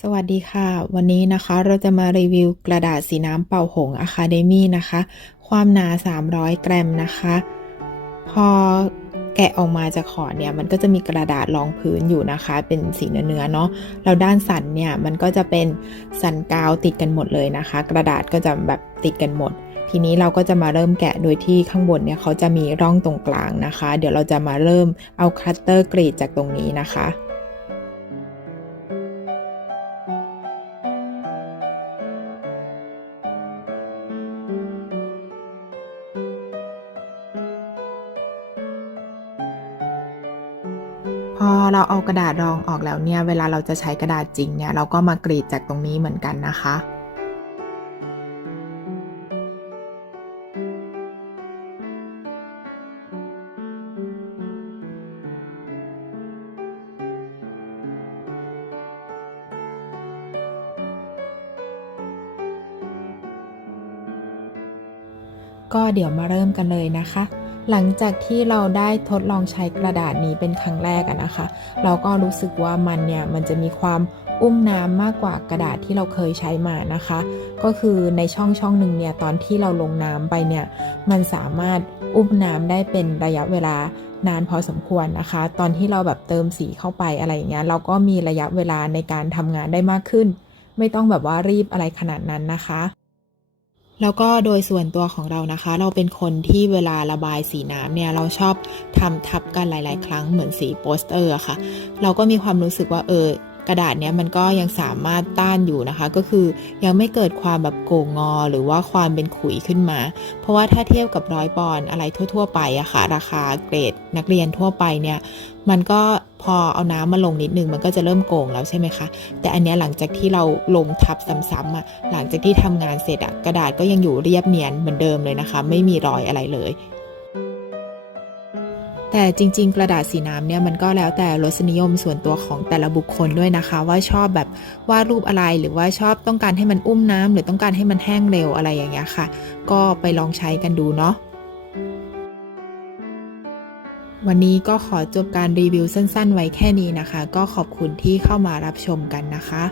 สวัสดีค่ะ วันนี้นะคะเราจะมารีวิวกระดาษสีน้ำเป่าหง Academy นะคะ ความหนา 300 กรัมนะคะ พอแกะออกมาจากขอดเนี่ยมันก็จะมีกระดาษรองพื้นอยู่นะคะ เป็นสีเนื้อเนาะแล้วด้านสันเนี่ยมันก็จะเป็นสันกาวติดกันหมดเลยนะคะ กระดาษก็จะแบบติดกันหมด ทีนี้เราก็จะมาเริ่มแกะโดยที่ข้างบนเนี่ยเขาจะมีร่องตรงกลางนะคะ เดี๋ยวเราจะมาเริ่มเอาคัตเตอร์กรีดจากตรงนี้นะคะ อเราเอากระดาษรองออกแล้วเนี่ย เวลาเราจะใช้กระดาษจริงเนี่ย เราก็มากรีดจากตรงนี้เหมือนกันนะคะก็เดี๋ยวมาเริ่มกันเลยนะคะ หลังจากที่เราได้ทดลองใช้กระดาษนี้เป็นครั้งแรกอะนะคะ เราก็รู้สึกว่ามันเนี่ยมันจะมีความอุ้มน้ำมากกว่ากระดาษที่เราเคยใช้มานะคะ ก็คือในช่องช่องหนึ่งเนี่ยตอนที่เราลงน้ำไปเนี่ยมันสามารถอุ้มน้ำได้เป็นระยะเวลานานพอสมควรนะคะ ตอนที่เราแบบเติมสีเข้าไปอะไรอย่างเงี้ยเราก็มีระยะเวลาในการทำงานได้มากขึ้น ไม่ต้องแบบว่ารีบอะไรขนาดนั้นนะคะ แล้วก็โดยส่วนตัวของเรานะคะ เราเป็นคนที่เวลาระบายสีน้ำเนี่ยเราชอบทำทับกันหลาย ๆ ครั้งเหมือนสีโปสเตอร์ค่ะ เราก็มีความรู้สึกว่าเออ กระดาษเนี้ยมันก็ยังสามารถต้านอยู่นะคะ ก็คือยังไม่เกิดความแบบโกงงอ หรือว่าความเป็นขุยขึ้นมา เพราะว่าถ้าเทียบกับร้อยปอนอะไรทั่ว ๆ ไปอะค่ะ ราคาเกรดนักเรียนทั่วไปเนี่ยมันก็พอเอาน้ำมาลงนิดนึงมันก็จะเริ่มโกงแล้วใช่ไหมคะ แต่อันเนี้ยหลังจากที่เราลงทับซ้ำๆอะหลังจากที่ทำงานเสร็จอะกระดาษก็ยังอยู่เรียบเนียนเหมือนเดิมเลยนะคะ ไม่มีรอยอะไรเลย แต่จริง ๆ กระดาษสีน้ำเนี่ยมันก็แล้วแต่รสนิยมส่วนตัวของแต่ละบุคคลด้วยนะคะ ว่าชอบแบบวาดรูปอะไรหรือว่าชอบต้องการให้มันอุ้มน้ำหรือต้องการให้มันแห้งเร็วอะไรอย่างเงี้ยค่ะ ก็ไปลองใช้กันดูเนาะวันนี้ก็ขอจบการรีวิวสั้น ๆ ไว้แค่นี้นะคะ ก็ขอบคุณที่เข้ามารับชมกันนะคะ